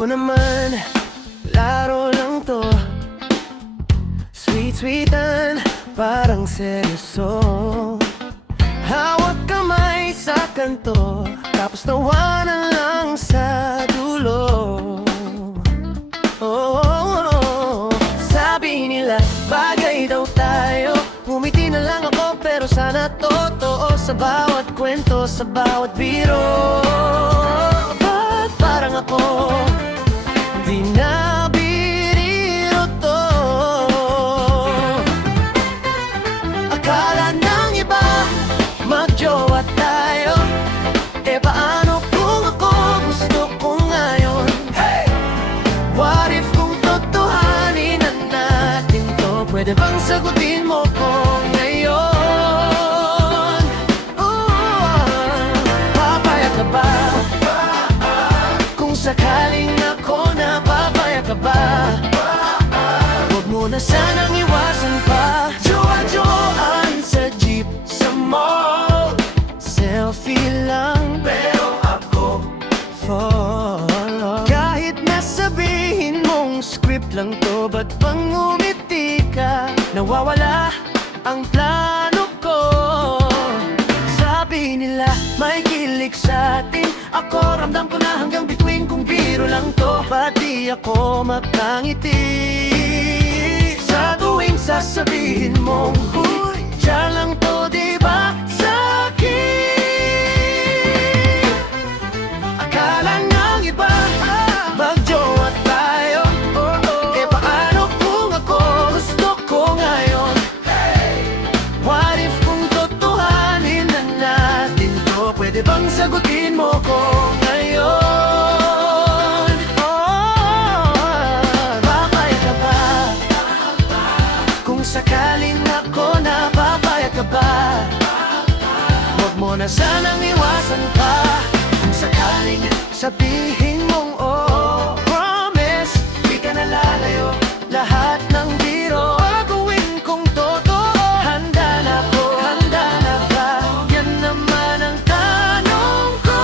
ko naman, laro lang to. Sweet-sweetan, parang seryoso. Hawak kamay sa kanto, tapos tawanan lang sa dulo. Sabi nila, bagay daw tayo. Ngumiti na lang ako, pero sana totoo. Sa bawat kwento, sa bawat biro. Ba't parang ako di na biniro to? Akala ng iba, magjowa tayo. Eh paano kung ako gusto ko ngayon? Hey! What if kung totohanin na natin to? Pwede bang sagutin mo ko ngayon? Papayag ka ba? Kung sakaling ako na, papayag ka ba? Huwag mo na sanang iwasan pa. Jowa-jowaan sa jeep, sa mall. Selfie lang, pero ako follow. Kahit nasabihin mong script lang to, ba't bang umiti ka? Nawawala ang plano ko. Sabi nila, may kilig sa atin. Ako ramdam ko na hanggang bituin kung biro lang to. Ba't di ako makangiti sa tuwing sasabihin mong huy, diyan lang to, diba sa'kin? Akala ng iba, magjowa tayo. Eh paano kung ako gusto ko ngayon? What if kung totohanin na natin to? Pwede bang sagutin mo ko ngayon? Papayag ka ba? Kung sakaling ako na, papayag ka ba? Huwag mo na sanang iwasan pa. Kung sakaling sabihin mong oh, promise, di ka na lalayo. Lahat ng biro gagawin kong totoo. Handa na ko, handa na ba? Yan naman ang tanong ko.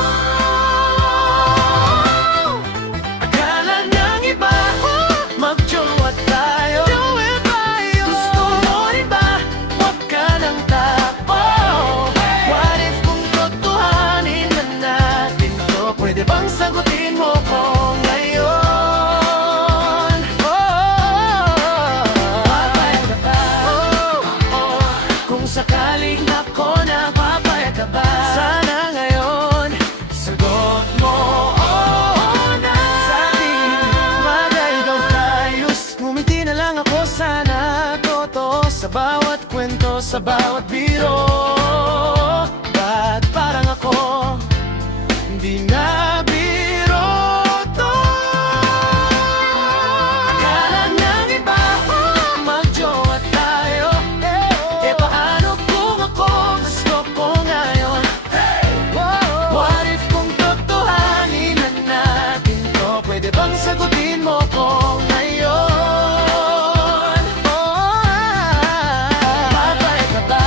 Akala ng iba, magjowa tayo. Gusto mo rin ba? Huwag ka nang tapo. What if kung totohanin na natin to? Pwede bang sagutin mo ko ngayon? Papayag ka ba? Kung sakaling ako na, papayag ka ba? Sana ngayon, sagot mo oo na. Sabi, bagay daw tayo. Ngumiti na lang ako, sana totoo. Sa bawat kwento, sa bawat biro. Ba't parang ako di na biro to? Akala ng iba, magjowa tayo. Eh paano kung ako gusto ko ngayon? What if kung totohanin na natin to? Pwede bang sagutin mo ko ngayon? Papayag ka ba?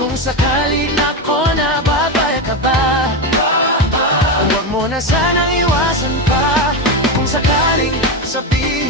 Kung sakaling ako na, papayag ka ba? Huwag mo na sanang iwasan pa. Kung sakaling sabihin